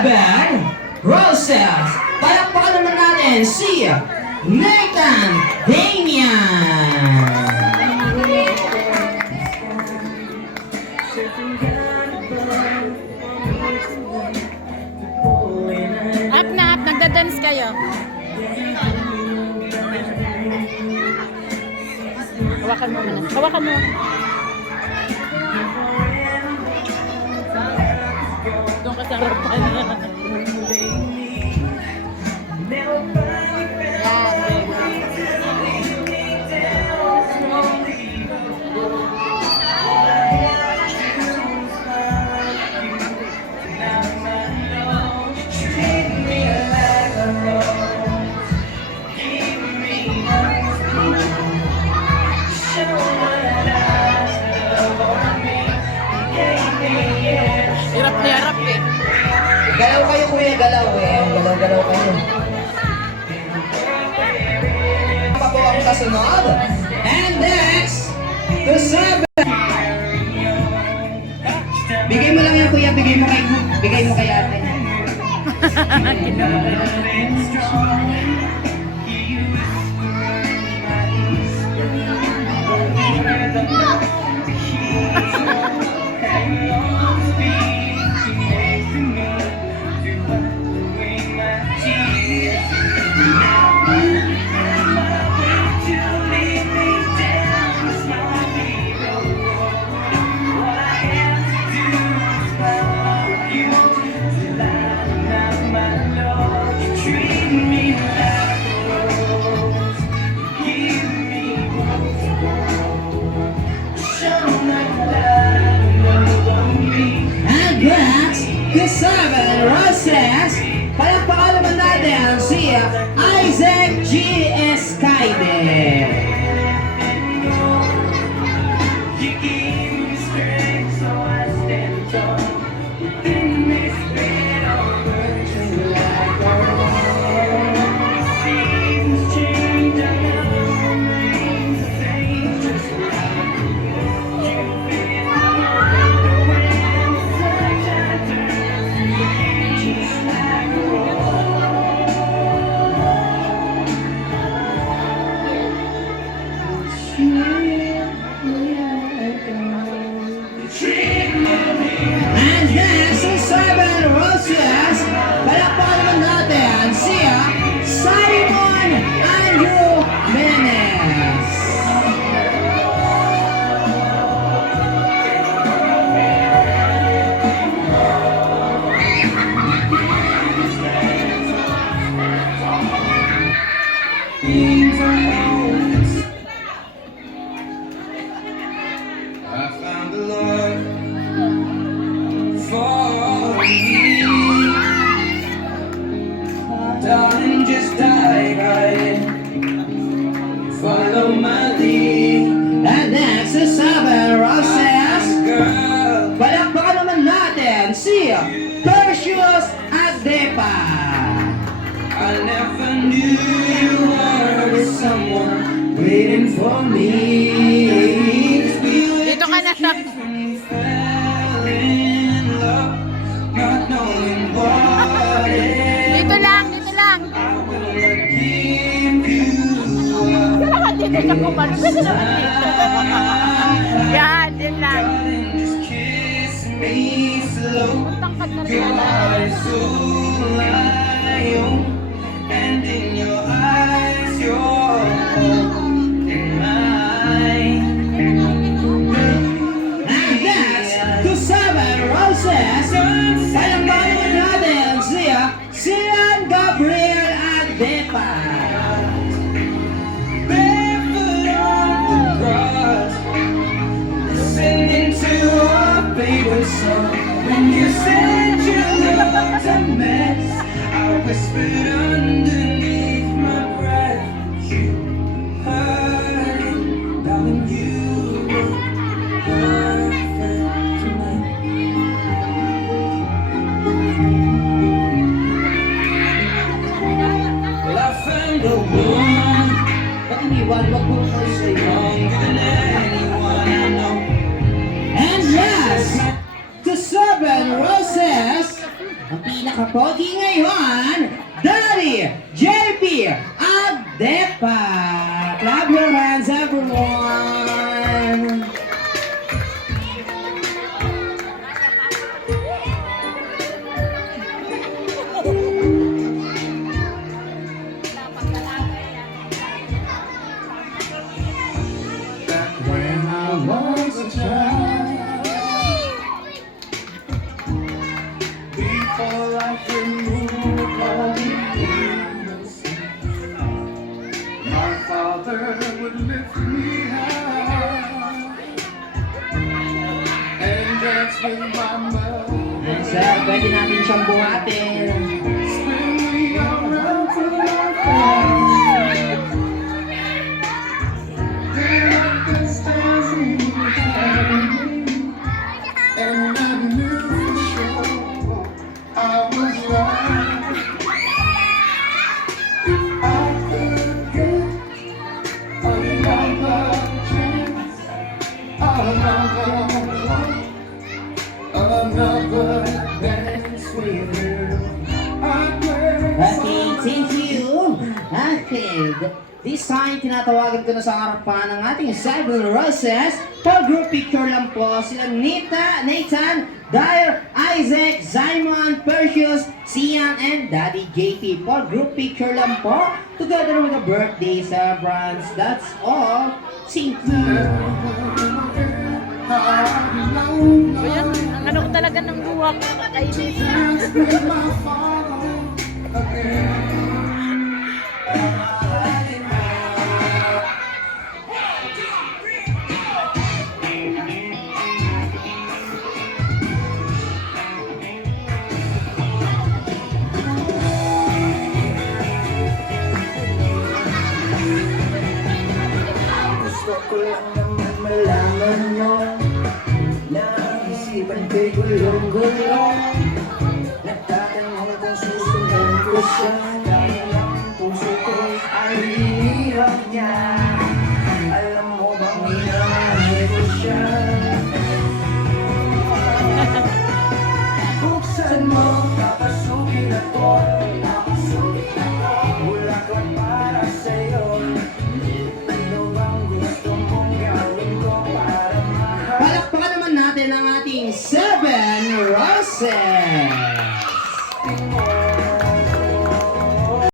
Seven Roses. Palakpakan naman natin si Nathan Damian. Up na up, nagda-dance kayo. Hawakan mo muna. Hawakan mo. Doon ka sa harapan. Hirap na hirap eh. Galaw kayo kuya, galaw eh. Galaw kayo. Pa po ang kasunod. And next, the seven. Bigay mo lang yan kuya, bigay mo kay ate. The seven roses. Palakpakan naman natin si Isaac G. Escaide. And next, the seven roses. Palakpakan naman natin si Simon Andrew Menes. I found the Lord for me. Darling, just dive right in. Follow my lead. And next, the seven roses. Girl, Palakpakan naman natin si Tertius Adepa. I never knew you were someone waiting for me. Dito ka na sa... Fell in love, not knowing what it Dito lang, dito lang. give you up. Kailangan dito ka kumano. Pwede naman dito. Yan, din lang. Darling, just kiss me slow. Tangkad na rin Your pala. heart is so lion, and in your eyes, you're holding mine. And next, the seven roses. Palakpakan naman natin si Sian Gabriel Adepa. Barefoot on the grass, listening to our favorite song. When you said you looked a mess, I whispered underneath my breath. You heard it, darling, you were perfect tonight. Well, I found a woman Ba't iniwan? Wag mo kayo sa iyo. stronger than anyone I know. And yes, the seven roses. pinaka-pogi ngayon, Daddy JP Agdepa. Clap your hands, everyone! Back when I was a child, before life removed all the innocence, my father would lift me high and dance with my mother. Sir, pwede natin siyang buhatin. Spin me around till I fall. Then I could stand and I knew for sure I was right. If I could get another chance, another dance with you, I'd Okay, thank you. Okay, this time, tinatawagan ko na sa harapan ng ating Seven Roses. For group picture lang po, sila Nita, Nathan, Dyer, Isaac, Simon, Perseus, Sian, and Daddy JP. For group picture lang po, together with the birthday celebrants. That's all. Thank you. Ayan, ang ano ko talaga ng buwak. Kainis. Dance with my father again.